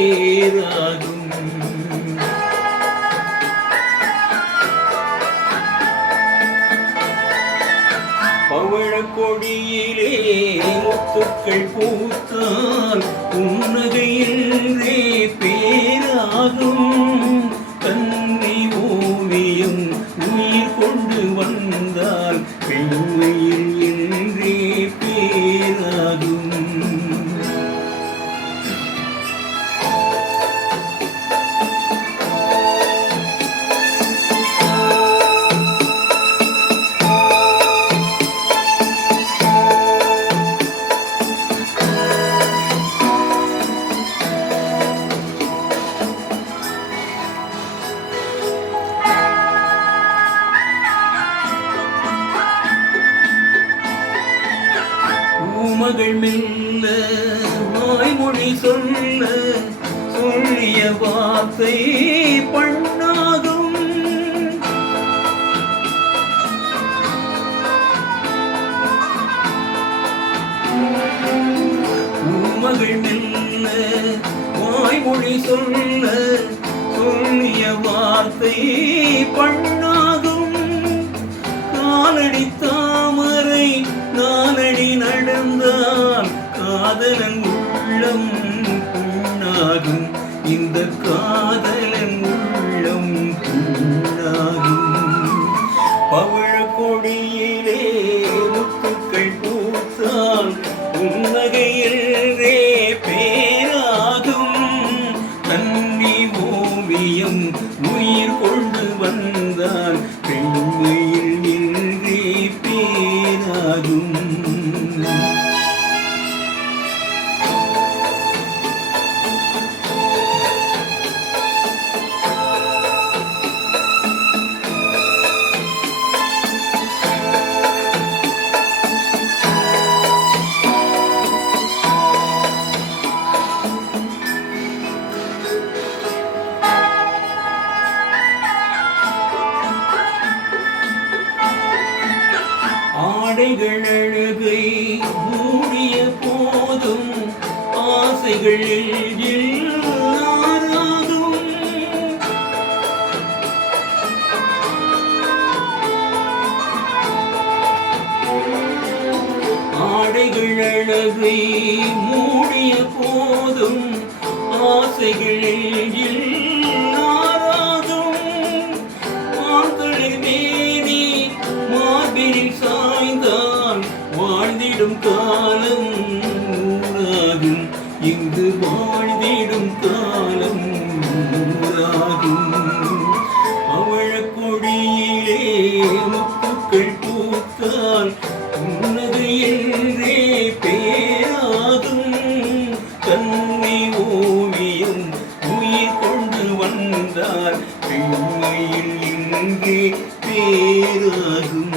பேராகும் பவழக் கொடியிலே முத்துக்கள் பூத்தால் புன்னகையின்றே பேராகும். கண்ணி ஓவியம் உயிர் கொண்டு வந்தால் பெண்மையில் பூமகள் மெல்ல வாய்மொழி சொல்ல சொல்லிய வார்த்தை பண்ணாகும். பூமகள் மெல்ல வாய்மொழி சொல்ல சொல்லிய வார்த்தை காதலன் உள்ளம் புண்ணாகும் இந்த காதலன் உள்ளம் புண்ணாகும் பவழ கொடியிலே முத்துக்கள் பூத்தால் புன்னகையிலே பேராகும். கண்ணி ஓவியம் உயிர் கொண்டு வந்தால் பெண்மையில் நின்றே பேராகும். ஆசைகள் அழுகை மூடிய போதும் ஆசைகள் ஆடைகள் அழகை மூடிய போதும் ஆசைகளில் எல்லாராகும் மாந்தளிர் மேனி மார்பினில் நூறாகும் கொடியிலே முத்துக்கள் பூத்தால் உன்னது என்றே பேராதும் தன்னை ஓவியம் உயிர் கொண்டு வந்தார். பெண்மையில் இங்கே பேராகும்.